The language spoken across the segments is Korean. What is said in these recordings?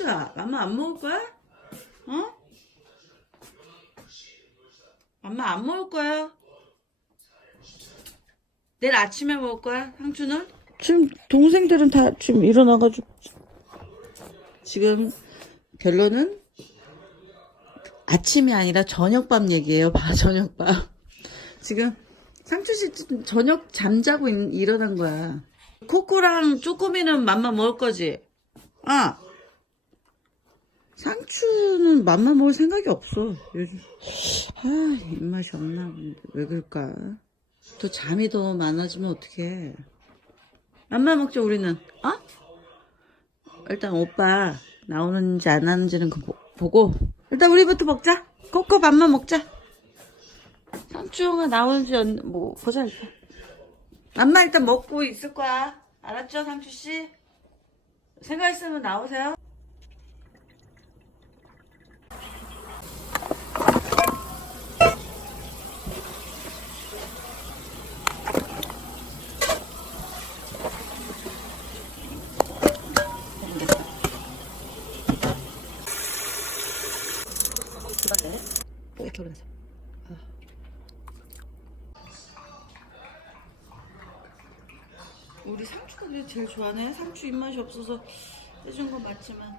상추야, 엄마 안 먹을 거야? 어? 엄마 안 먹을 거야? 내일 아침에 먹을 거야? 상추는? 지금 동생들은 다 지금 일어나가지고 지금 결론은 아침이 아니라 저녁밥 얘기예요. 바 저녁밥. 지금 상추씨 지금 저녁 잠자고 일- 일어난 거야. 코코랑 쪼꼬미는 맘마 먹을 거지? 아. 상추는 맘마 먹을 생각이 없어. 요즘. 아, 입맛이 없나 본데. 왜 그럴까? 또 잠이 더 많아지면 어떡해. 맘마 먹자, 우리는. 어? 일단 오빠 나오는지 안 하는지는 그 보- 보고. 일단 우리부터 먹자. 코코 밥만 먹자. 상추가 나오는지 안- 뭐 보자 일단. 맘마 일단 먹고 있을 거야. 알았죠, 상추 씨? 생각 있으면 나오세요. 올라가자. 우리 상추가 그래 제일 좋아하네. 상추 입맛이 없어서 해준 건 맞지만.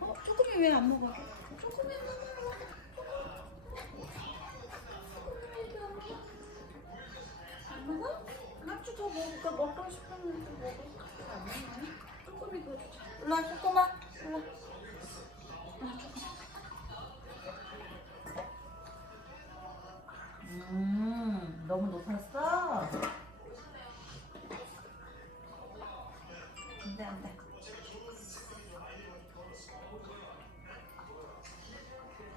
어? 쪼꼬미 왜안 먹어? 쪼꼬미 안 먹어. 먹을까? 먹고 싶었는데 먹을까? 안 먹네. 쪼꼬미 그거 주자. 일로 와, 쪼꼬마. 일로 와. 아, 쪼꼬 너무 높았어? 안 돼, 안 돼.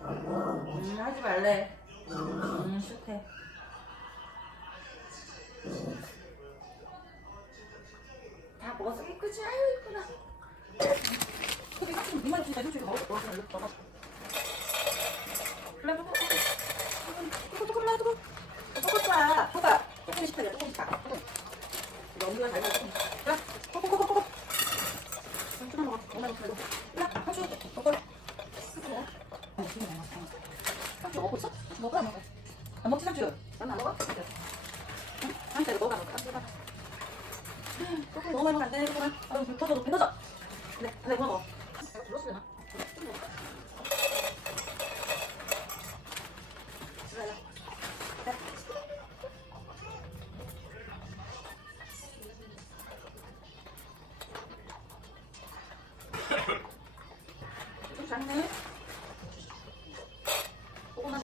음, 하지 말래. 음, 싫대. 다 먹었어. 깨끗이. 아유, 이쁘다. 좀 이만 진짜. 이거 먹었어. 올라, 조금. 조금, 조금, 올라, 조금. 조금 봐. 봐봐. 조금 싶어요. 조금 봐. 조금. 이거 잘 먹어. 조금, 조금. 조금 먹어. 엄마 먹어. 야, 한주 먹어. 한주 먹어. 어, 지금 먹어. 한주 먹고 있어? 먹어 안 먹어? 안 먹지 한주? 난안 먹어? 이거 먹어 안 먹어? 조금 너무 많이 먹으면 안 돼. 조금만. 아, 배 터져, 배 터져. 그래, 그거 먹어. അന്ന്